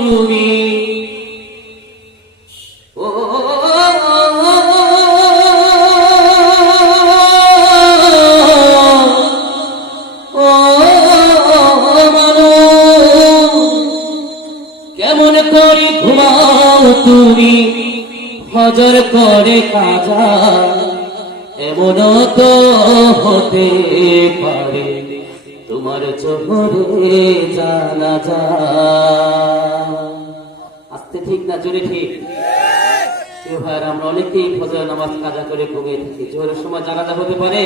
তুমি ও কেমন করে ঘুমাও তুমি ফজর করে কাজা এমনও তো হতে পারে তোমার চোখে জানাজা। আস্তে ঠিক না জোরে ঠিক? ভাইয়ার আমরা অনেকেই ফজর নামাজ কাজা করে ঘুমিয়ে থাকি, জোহরের সময় জানাজা হতে পারে।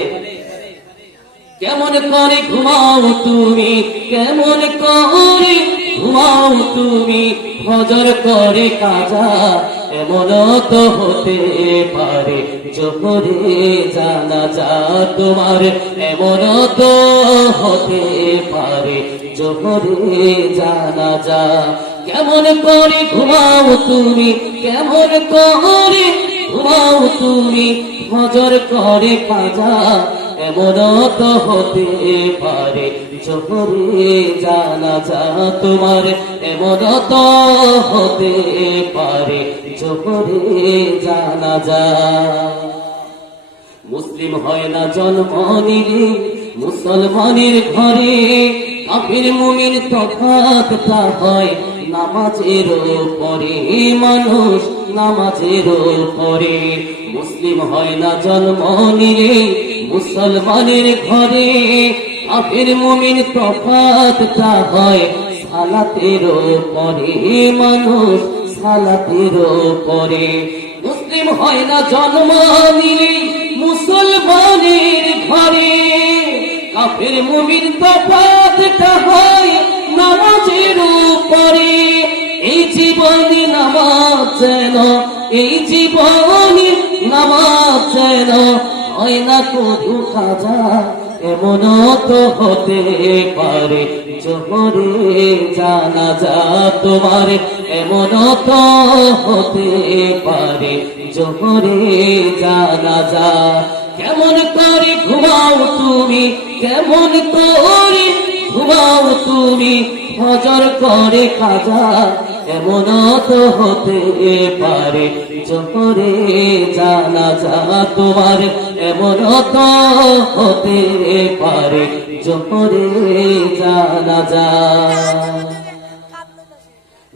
কেমন করে ঘুমাও তুমি, কেমন করে ঘুমাও তুমি ফজর করে কাজা এমনও তো হতে পারে জোহরে জানাজা তোমার এমনও তো হতে পারে জোহরে জানাজা। কেমন করে ঘুমাও তুমি, কেমন করে ঘুমাও তুমি ফজর করে কাজা এমনও তো হতে পারে জোহরে জানাজা তোমার এমনও তো হতে পারে জোহরে জানাজা। মুসলিম হয় না জন্ম নিলে মুসলমানের ঘরে, কাফির মুমিন তফাৎটা হয় নামাজের পরে, মানুষ নামাজের পরে। মুসলিম হয় না জন্ম নিলে মুসলমানের ঘরে, কাফির মুমিন তফাৎটা হয় সালাতের পরে, মানুষ সালাতের পরে। মুসলিম হয় না জন্ম নিলে মুসলমানের ঘরে, কাফির মুমিন তফাৎটা হয় নামাজের পরে। এই জীবনে নামাজ যেন, এই জীবনে নামাজ যেন হয় না কদু খাজা এমনও তো হতে পারে জোহরে জানাজা তোমার এমনও তো হতে পারে জোহরে জানাজা। কেমন করে ঘুমাও তুমি, কেমন করে ঘুমাও তুমি ফজর করে কাজা এমনও তো হতে পারে জোহরে জানাজা তোমার এমনও তো হতে পারে জোহরে জানাজা।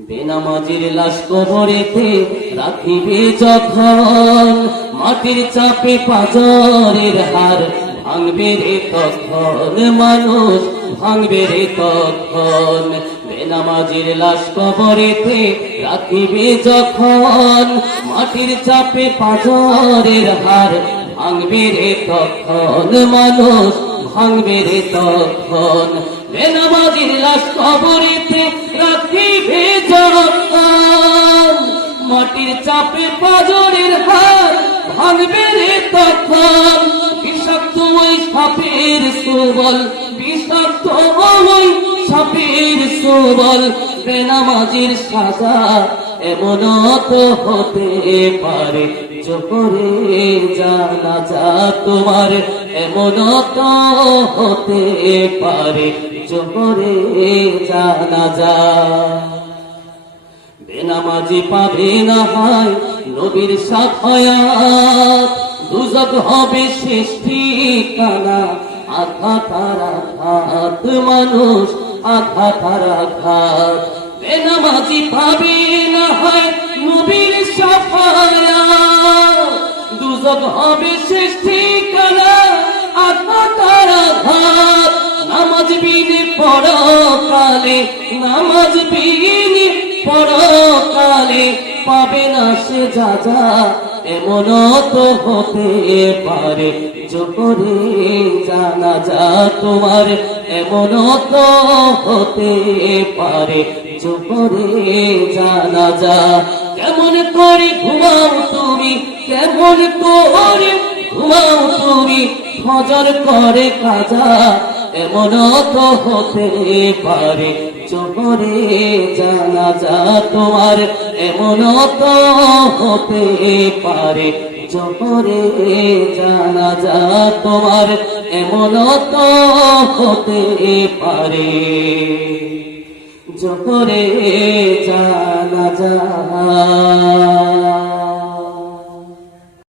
বেনামাজির লাশ কবরেতে রাখিবে যখন, মাটির চাপে পাঁজরের হার ভাঙবে রে তখন, মানুষ ভাঙবে রে তখন। বেনামাজির লাশ কবরেতে রাখিবে যখন, মাটির চাপে পাঁজরের হার ভাঙবে রে তখন, মানুষ ভাঙবে রে তখন। বেনামাজির লাশ কবরেতে রাখিবে যখন, মাটির চাপে পাঁজরের হার ভাঙবে রে তখন। বিষাক্ত ওই সাপের সুবল, বিষাক্ত ওই সাপের সুবল, বেনামাজির সাজা এমনও তো হতে পারে জোহরে জানাজা তোমার এমনও তো হতে পারে জোহরে জানাজা। বেনামাজি পাবে না হয় নবীর সাফায়াত, দুজক হবে শেষ ঠিকানা আঘাত আর আঘাত, মানুষ আঘাত আর আঘাত। বেনামাজি পাবে না হয় নবীর সাফায়াত, দুজক হবে শেষ ঠিকানা আঘাত আর আঘাত। নামাজ বিনে পরকালে, নামাজ বিনে পরকালে পাবে না সে যাজা এমনও তো হতে পারে জোহরে জানাজা তোমার এমনও তো হতে পারে জোহরে জানাজা। কেমন করে ঘুমাও তুমি, কেমন করে ঘুমাও তুমি ফজর করে কাজা এমনও তো হতে পারে জোহরে জানাজা তোমার এমনও তো হতে পারে জোহরে জানাজা তোমার এমনও তো হতে পারে জোহরে জানাজা